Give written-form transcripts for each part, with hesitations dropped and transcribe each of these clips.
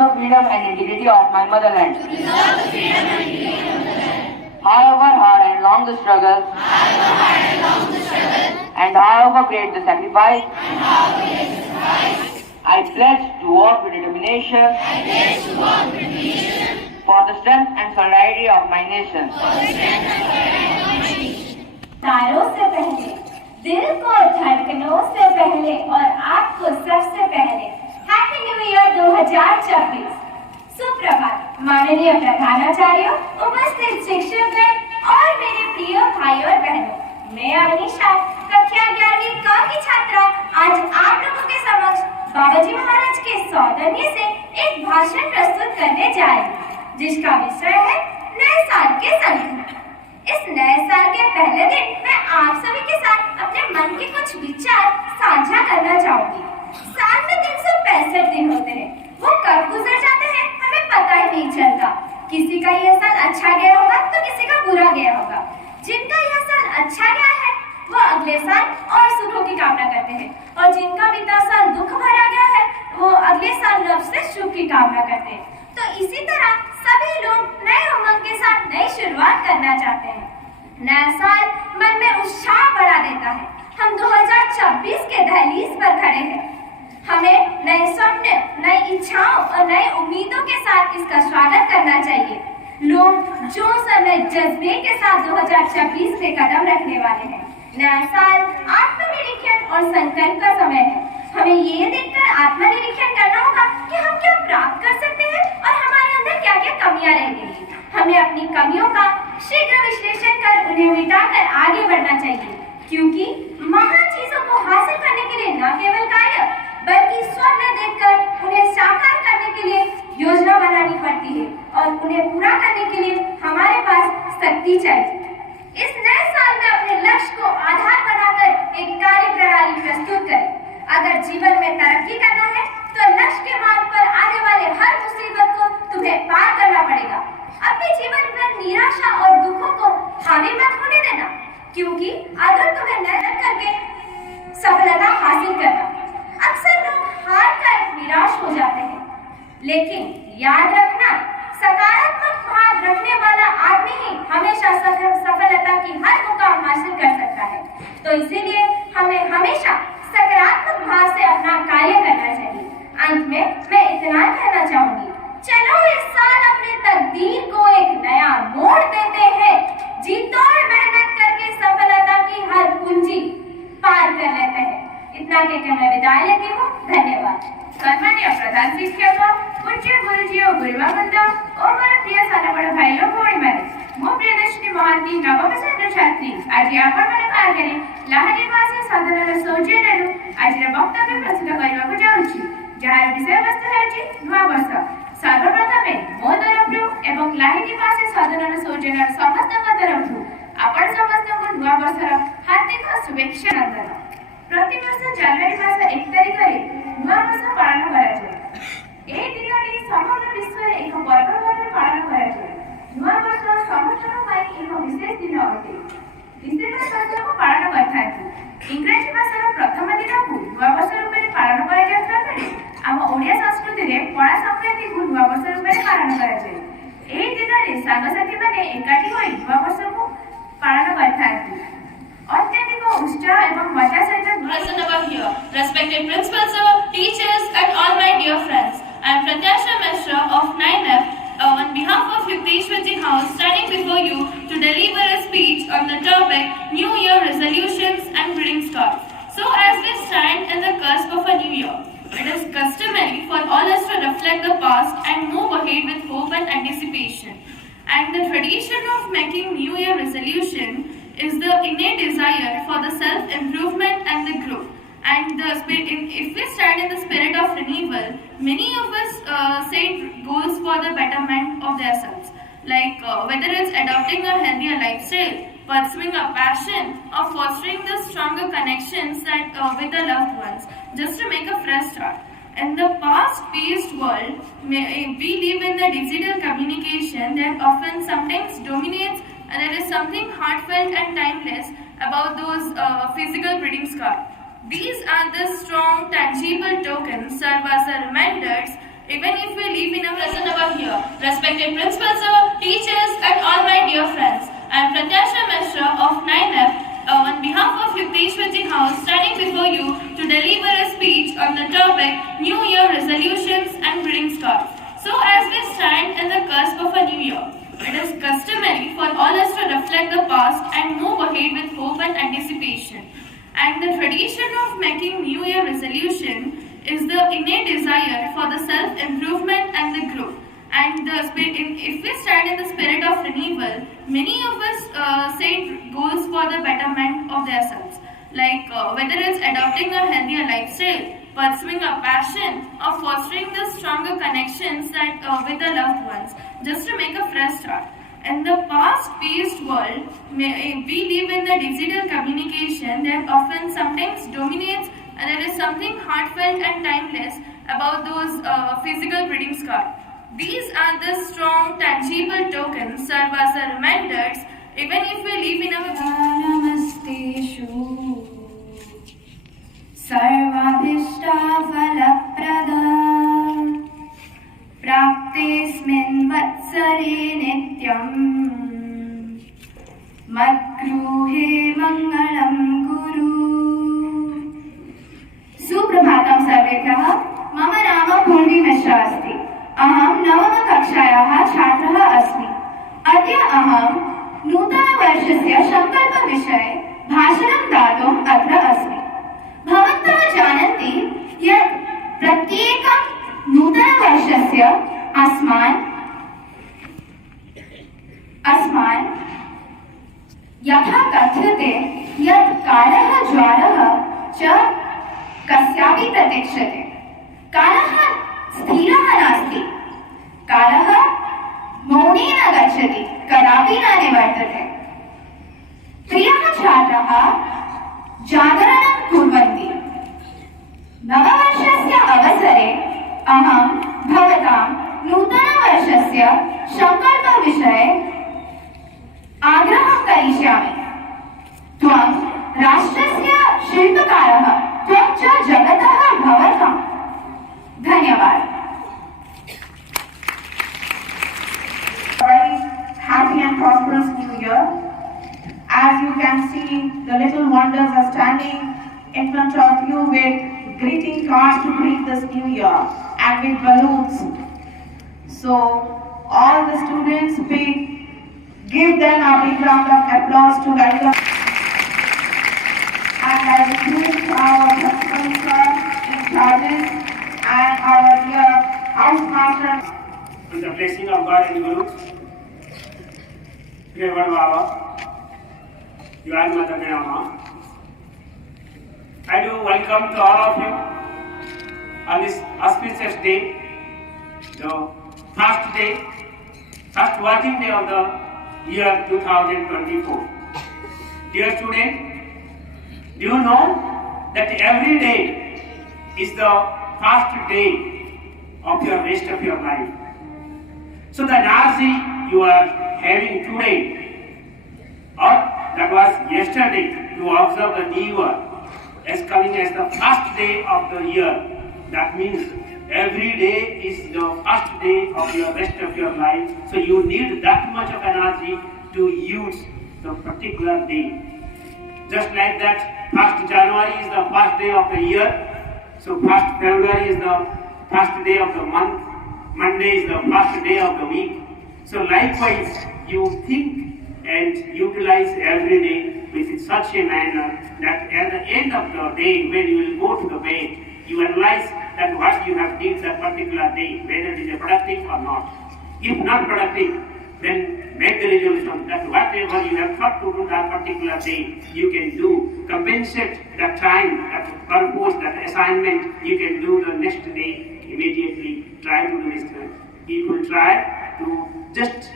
The freedom and integrity of my motherland. However hard and long the struggle, and however great the sacrifice, I pledge to work with determination for the strength and solidarity of my nation. तारों से पहले, दिल को धड़कनों से पहले और आपको सबसे पहले हैप्पी न्यू ईयर 2024। सुप्रभात माननीय प्रधानाचार्य, उपस्थित शिक्षकगण और मेरे प्रिय भाई और बहनों। मैं अवनीशा, कक्षा 11वीं क की छात्रा, आज आप लोगों के समक्ष बाबाजी महाराज के सौजन्य से एक भाषण प्रस्तुत करने जा रही हूँ, जिसका विषय है नए साल के संकल्प। इस नए साल के पहले दिन मैं आप सभी के साथ अपने मन के कुछ विचार साझा करना चाहूंगी। साल में 365 दिन होते हैं, वो कब गुजर जाते हैं हमें पता ही नहीं चलता। किसी का यह साल अच्छा गया होगा तो किसी का बुरा गया होगा। जिनका यह साल अच्छा गया है वो अगले साल और सुखों की कामना करते हैं, और जिनका बीता साल दुख भरा गया है वो अगले साल रब से सुख की कामना करते हैं। तो इसी तरह सभी लोग नए उमंग के साथ नई शुरुआत करना चाहते हैं। नया साल मन में उत्साह बढ़ा देता है। हम 2026 के दहलीज पर खड़े हैं। हमें नए स्वप्न, नई इच्छाओं और नई उम्मीदों के साथ इसका स्वागत करना चाहिए। लोग जोश और नए जज्बे के साथ 2026 में कदम रखने वाले हैं। नया साल आत्मनिरीक्षण और संकल्प का समय है। हमें ये देखकर आत्मनिरीक्षण करना होगा कि हम क्या प्राप्त कर सकते हैं और हमारे अंदर क्या क्या कमियां रह गई। हमें अपनी कमियों का शीघ्र विश्लेषण कर उन्हें मिटाकर आगे बढ़ना चाहिए, क्योंकि महान चीजों को हासिल करने के लिए न केवल कार्य बल्कि स्वप्न देखकर उन्हें साकार करने के लिए योजना बनानी पड़ती है, और उन्हें पूरा करने के लिए हमारे पास शक्ति चाहिए। इस नए साल में अपने लक्ष्य को आधार बनाकर एक कार्य प्रणाली प्रस्तुत करें। अगर जीवन में तरक्की करना है तो लक्ष्य के मार्ग पर आने वाले हर मुसीबत को तुम्हें पार करना पड़ेगा। अपने जीवन पर निराशा और दुखों को हावी मत होने देना, क्योंकि अगर तुम्हें मेहनत करके सफलता हासिल करना। अक्सर लोग हार कर निराश हो जाते हैं, लेकिन याद रखना, सकारात्मक भाव रखने वाला आदमी ही हमेशा सफलता की हर मुकाम हासिल कर सकता है। तो इसीलिए हमें हमेशा सकारात्मक भाव से अपना कार्य करना चाहिए। अंत में मैं इतना कहना चाहूंगी, चलो इस साल अपने तकदीर को एक नया मोड़ देते हैं। जी तोड़ मेहनत करके सफलता की हर कुंजी पार कर लेते हैं। इतना कहकर मैं विदाई लेती हूँ। धन्यवाद। सम्मानीय प्रधान शिक्षक, पूज्य गुरुजी और गुरुमावृंद और मोर प्रिय सान बड़ भाई और भौणी माने, मो प्रियदर्शिनी महांती नवम श्रेणी छात्री आज आपण ମାନଙ୍କ आगे लाहानी भाषा साधनार सौजन्यରୁ ଆଜିର ବକ୍ତବ୍ୟ ପ୍ରସ୍ତୁତ କରିବାକୁ ଯାଉଛି, ଯାହାର ବିଷୟବସ୍ତୁ ହେଉଛି ନୂଆ ବର୍ଷ। सर्वप्रथम प्रथमे मो तरफु एवं लाहिनी पासे सदनर सौजन्य समस्त तरफु आपण समस्त को नुआ वर्षर हार्दिक शुभेच्छा नंदन। प्रतिवर्ष जनवरी मास 1 तारिख रे नुआ वर्ष पालन करा जाय। ए दिनटी समग्र विश्व रे एक पर्व भाबे पालन करा जाय। नुआ वर्ष समस्त पई एक विशेष दिन अटे। डिसेम्बर मास को पालन करथांती। इंग्रजी भाषार प्रथम दिन को नुआ वर्ष रूपे पालन करा जायता बेले आम ओडिया संस्कृति रे पणा संक्रांति को नुआ वर्ष रूपे पालन करा जाय। ए दिन रे सांगसाथी माने एकाठी होई नुआ वर्ष को पालन करथांती। अत्यधिक उत्साह एवं मजा सहित present over here. Respected principals, teachers and all my dear friends. I am Pratyasha Mishra of 9F on behalf of Yukteshwarji House standing before you to deliver a speech on the topic New Year resolutions and greetings cards. So as we stand in the cusp of a new year, it is customary for all us to reflect the past and move ahead with hope and anticipation. And the tradition of making New Year resolution is the innate desire for the self-improvement and the growth. And the spirit, if we stand in the spirit of renewal, many of us set goals for the betterment of themselves. Like whether it's adopting a healthier lifestyle, pursuing a passion, or fostering the stronger connections that with the loved ones, just to make a fresh start. In the fast-paced world, we live in the digital communication that often sometimes dominates. And there is something heartfelt and timeless about those physical greetings cards. These are the strong, tangible tokens serve as a reminders even if we live in a present over here. Respected principals, teachers and all my dear friends. I am Pratyasha Mishra of 9F on behalf of Yukteshwarji House standing before you to deliver a speech on the topic New Year resolutions and greetings cards. So as we stand in the cusp of a new year, it is customary for all us to reflect the past and move ahead with hope and anticipation. And the tradition of making New Year resolution is the innate desire for the self-improvement and the growth. And the spirit, if we stand in the spirit of renewal, many of us set goals for the betterment of themselves. Like whether it's adopting a healthier lifestyle, pursuing a passion, or fostering the stronger connections that with the loved ones, just to make a fresh start. In the fast-paced world, we live in the digital communication that often sometimes dominates, and there is something heartfelt and timeless about those physical greetings cards. These are the strong, tangible tokens serve as a reminders even if we live in a नमस्तेषु सर्वाभीष्टफलप्रदा प्राप्तेऽस्मिन् वत्सरे नित्यम् मद्गृहे मङ्गलं कुरु। सुप्रभातं सर्वेभ्यः। मम नाम पूर्वी मिश्रा अस्ति। अहं नवमकक्षायाः छात्रः अस्मि। अद्य अहं नूतनवर्षस्य सङ्कल्पविषये भाषणं दातुम् अत्र अस्मि। भवन्तः जानन्ति यत् प्रत्येकं नूतनवर्षस्य अस्मान् यथा कथ्यते यत् कालः ज्वारः च कस्यापि प्रतीक्षते। कालः स्थिरः नास्ति। कालः मौनेन गच्छति, कदापि न निवर्तते। प्रियः छात्राः जागरणं कुर्वन्ति। नववर्षस्य अवसरे अहं भवतां नूतनवर्षस्य सङ्कल्पविषये आग्रहं करिष्यामि। त्वं राष्ट्रस्य शिल्पकारः, त्वं च जगतः भवतः। धन्यवाद। Very happy and prosperous new year. As you can see, the little wonders are standing in front of you with greeting cards to greet this new year and with balloons. So all the students, give them a big round of applause to welcome. And I request our principal sir in charges and our dear house master. With the blessing of God and Guru, Reverend Baba, Yuan Mata Pranama, I do welcome to all of you on this auspicious day. So, first day, first working day of the year 2024. Dear student, do you know that every day is the first day of your rest of your life? So the energy you are having today, or that was yesterday, you observe the new year as coming as the first day of the year. That means every day is the first day of your rest of your life. So you need that much of energy to use the particular day. Just like that, 1st January is the first day of the year. So 1st February is the first day of the month. Monday is the first day of the week. So likewise, you think and utilize every day with such a manner that at the end of the day, when you will go to the bed, you analyze that what you have did that particular day, whether it is productive or not. If not productive, then make the resolution that whatever you have thought to do that particular day, you can do. Compensate that time, that purpose, that assignment, you can do the next day immediately. Try to do this. People try to just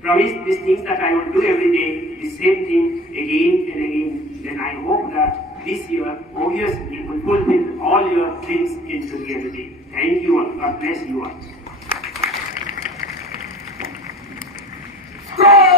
promise these things that I will do every day, the same thing again and again. Then I hope that this year, obviously, you will fulfill all your dreams into reality. Thank you all. God bless you all. Score!